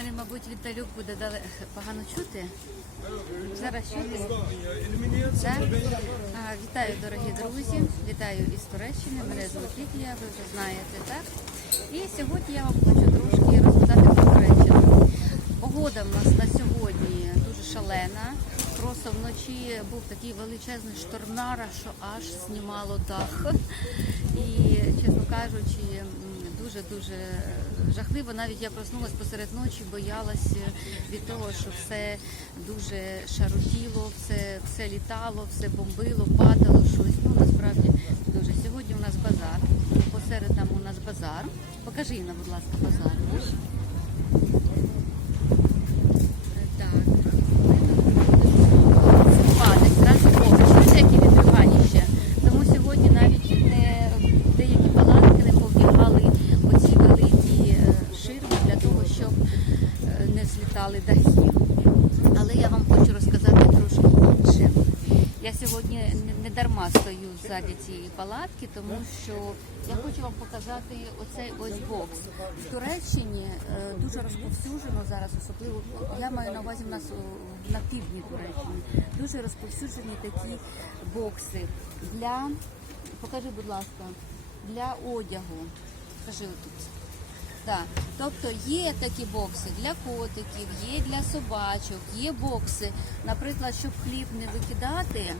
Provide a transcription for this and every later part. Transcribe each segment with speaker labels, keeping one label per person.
Speaker 1: мене, мабуть, Віталюк буде дале... погано чути. Зараз чути. Так? А, вітаю, дорогі друзі. Вітаю із Туреччини. Мене звуть Лідія, ви вже знаєте, так? І сьогодні я вам хочу трошки розказати про Туреччину. Погода в нас на сьогодні дуже шалена. Просто вночі був такий величезний штормнара, що аж знімало дах. І, чесно кажучи, дуже-дуже жахливо. Навіть я проснулася посеред ночі, боялась від того, що все дуже шарутіло, все, все літало, все бомбило, падало щось. Ну насправді дуже. Сьогодні у нас базар. Посеред там у нас базар. Покажи нам, будь ласка, базар. наш. Так. Падать, зразу овочі, всякі відривання ще. Тому сьогодні навіть не деякі палатки не повдягали оці великі е, ширми для того, щоб е, не злітали дахи. Але я вам хочу розказати трошки інше. Я сьогодні не- дарма стою ззаді цієї палатки, тому що я хочу вам показати оцей ось бокс. В Туреччині е, дуже розповсюджено зараз, особливо я маю на увазі в нас на півдні Туреччини. Дуже розповсюджені такі бокси для покажи, будь ласка, для одягу. Скажи тут. Так, тобто є такі бокси для котиків, є для собачок, є бокси. Наприклад, щоб хліб не викидати,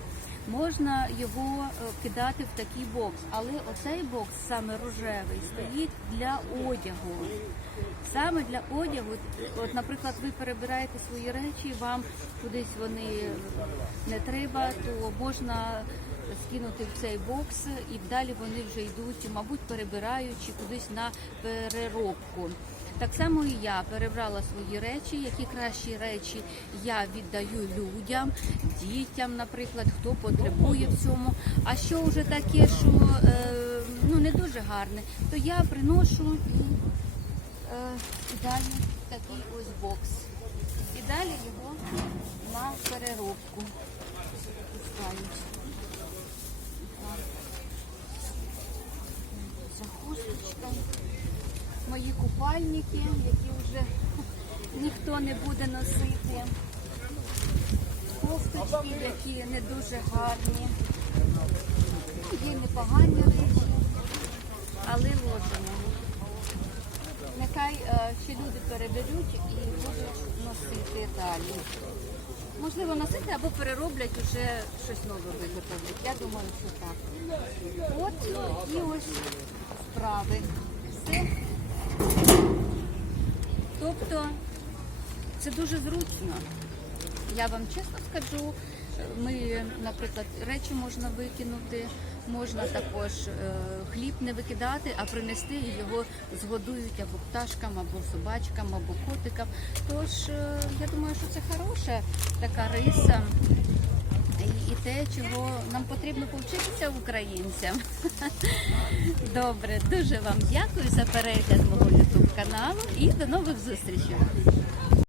Speaker 1: можна його е, кидати в такий бокс. Але оцей бокс, саме рожевий, стоїть для одягу. Саме для одягу, от, наприклад, ви перебираєте свої речі, вам кудись вони не треба, то можна скинути в цей бокс і далі вони вже йдуть, мабуть, перебираючи кудись на переробку. Так само і я перебрала свої речі, які кращі речі я віддаю людям, дітям, наприклад, хто потребує в цьому. А що вже таке, що е, ну не дуже гарне, то я приношу і, е, і далі такий ось бокс. І далі його на переробку пускають. Мої купальники, які вже ніхто не буде носити. Кофточки, які не дуже гарні. Є непогані речі, але ложимо. Нехай е, ще люди переберуть і будуть носити далі. Можливо, носити або перероблять уже щось нове виготовлять. Я думаю, що так. От і ось справи. Все. Тобто це дуже зручно. Я вам чесно скажу, ми, наприклад, речі можна викинути, можна також е, хліб не викидати, а принести і його згодують або пташкам, або собачкам, або котикам. Тож е, я думаю, що це хороша така риса. І, те, чого нам потрібно повчитися українцям. Добре, дуже вам дякую за перегляд мого YouTube каналу і до нових зустрічей.